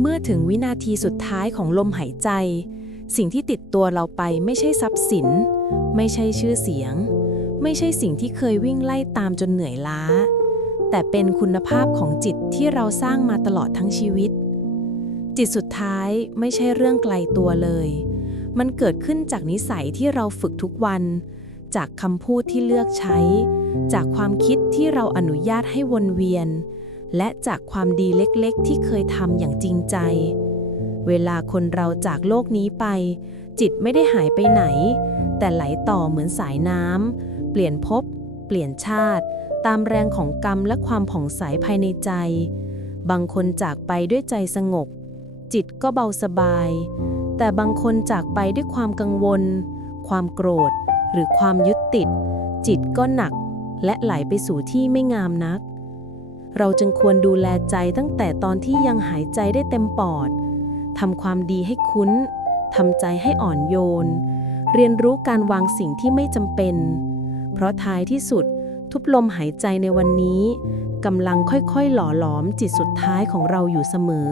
เมื่อถึงวินาทีสุดท้ายของลมหายใจ สิ่งที่ติดตัวเราไปไม่ใช่ทรัพย์สิน ไม่ใช่ชื่อเสียง ไม่ใช่สิ่งที่เคยวิ่งไล่ตามจนเหนื่อยล้า แต่เป็นคุณภาพของจิตที่เราสร้างมาตลอดทั้งชีวิต จิตสุดท้ายไม่ใช่เรื่องไกลตัวเลย มันเกิดขึ้นจากนิสัยที่เราฝึกทุกวัน จากคำพูดที่เลือกใช้ จากความคิดที่เราอนุญาตให้วนเวียน และจากความดีเล็กๆ ที่เคยทำอย่างจริงใจ เวลาคนเราจากโลกนี้ไป จิตไม่ได้หายไปไหน แต่ไหลต่อเหมือนสายน้ำเปลี่ยนภพเปลี่ยนชาติ ตามแรงของกรรมและความผ่องใสภายในใจ บางคนจากไปด้วยใจสงบ จิตก็เบาสบาย แต่บางคนจากไปด้วยความกังวล ความโกรธ หรือความยึดติด จิตก็หนักและไหลไปสู่ที่ไม่งามนัก เราจึงควรดูแลใจตั้งแต่ตอนที่ยังหายใจได้เต็มปอดทำความดีให้คุ้นทำใจให้อ่อนโยน เรียนรู้การวางสิ่งที่ไม่จำเป็น เพราะท้ายที่สุดทุบลมหายใจในวันนี้กำลังค่อยๆ หล่อหลอมจิตสุดท้ายของเราอยู่เสมอ